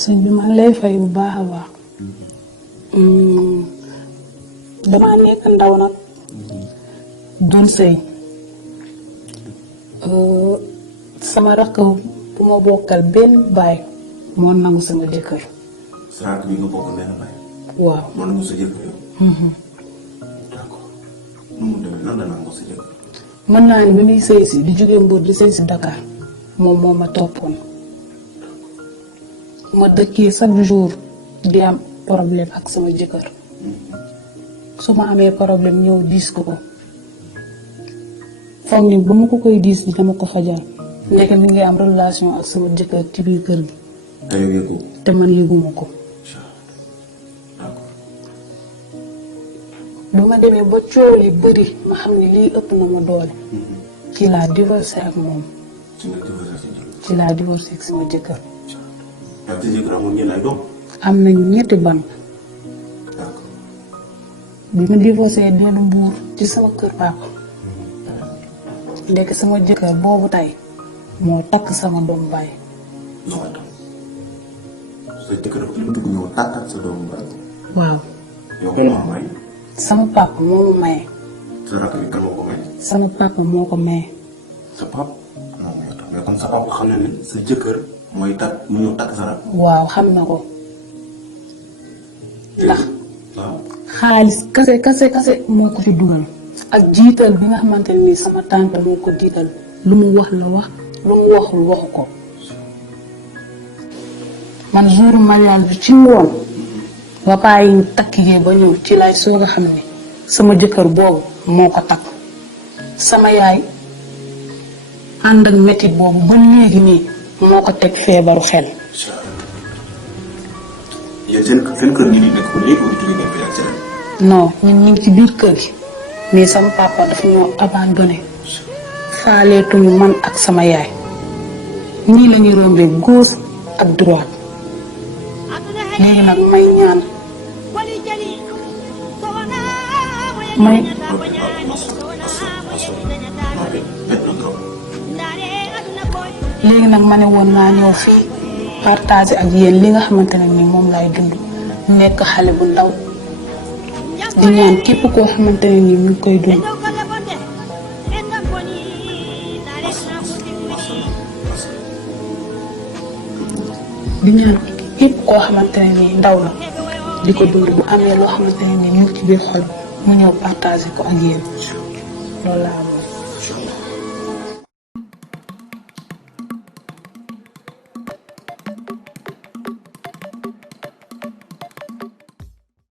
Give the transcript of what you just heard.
sëñ bi man lay fay bu baax a baax. damaa nekk ndaw nag. doon sëy. sama rakk bu ma bokkal benn baay moo nangu sama jëkkër. sa rakk bi nga bokk benn baay. waaw moo nangu sa jëkkër yow. d'accord nu mu demee nan la nangu sa jëkkër. mën naa ni bi muy sëy si di jóge Mbour di sëy si Dakar moom moo ma toppoon. ma dëkkee chaque jour di am problème ak sama jëkkër. su ma amee problème ñëw diis ko ko. foog ni ba ma ko koy diis bi dama ko fajal. ndeke mi ngi am relation ak sama jëkkër ci biir kër gi. te yow yëgoo. te man yëguma ko. ba ma demee ba coow li bëri ma xam ne lii ëpp na ma doole. ci laa divorcé ak moom. ci laa divorcé ak sama jëkkër. ak sa jëkkër amoon ngeen ay doom. am nañu ñetti bank. bi ma divorcé dellu Mbuur ci sama kër papa. ndekk sama jëkkër boobu tey moo takk sama doom baay. sa jëkkër dafa la dugg ñëw tàkkat sa doomu baay. waaw. yow kenn wax may. sama papa moo ma maye. sa rakk bi kan moo ko may. sama papa moo ko maye. sa papa non mais comme sa papa xam na ne sa jëkkër mooy takk mu ñëw takk sa rakk. waaw xam na ko. ndax waaw. xaalis kase moo ko fi dugal. ak jiital bi nga xamante ne nii sama tante moo ko jiital. lu mu wax la wax lu mu waxul waxu ko. man jour mariage bi ci woon. ba bàyyi takk yee ba ñëw ci lay soog a xam ne sama jëkkër boobu moo ko takk. sama yaay ànd ak métit boobu ba léegi nii moo ko teg feebaru xel. yéen seen kër gi nii nekk ko léegi wala jóge ngeen fi ak seen. non ñun ñu ngi ci biir kër gi mais sama papa dafa ñoo abandonné faaleetuñu man ak sama yaay nii la ñuy rombee gauche ak droite léegi nag may ñaan may léegi nag ma ne woon naa ñëw fii partager ak yéen li nga xamante ne ni moom laay dund nekk xale bu ndaw di ñaan képp koo xamante ne ni mu ngi koy dund di ñaan képp koo xamante ne ni ndaw la di ko dund bu amee loo xamante ne ni ñu ngi ci biir xol mu ñëw partager ko ak yéen loolu laa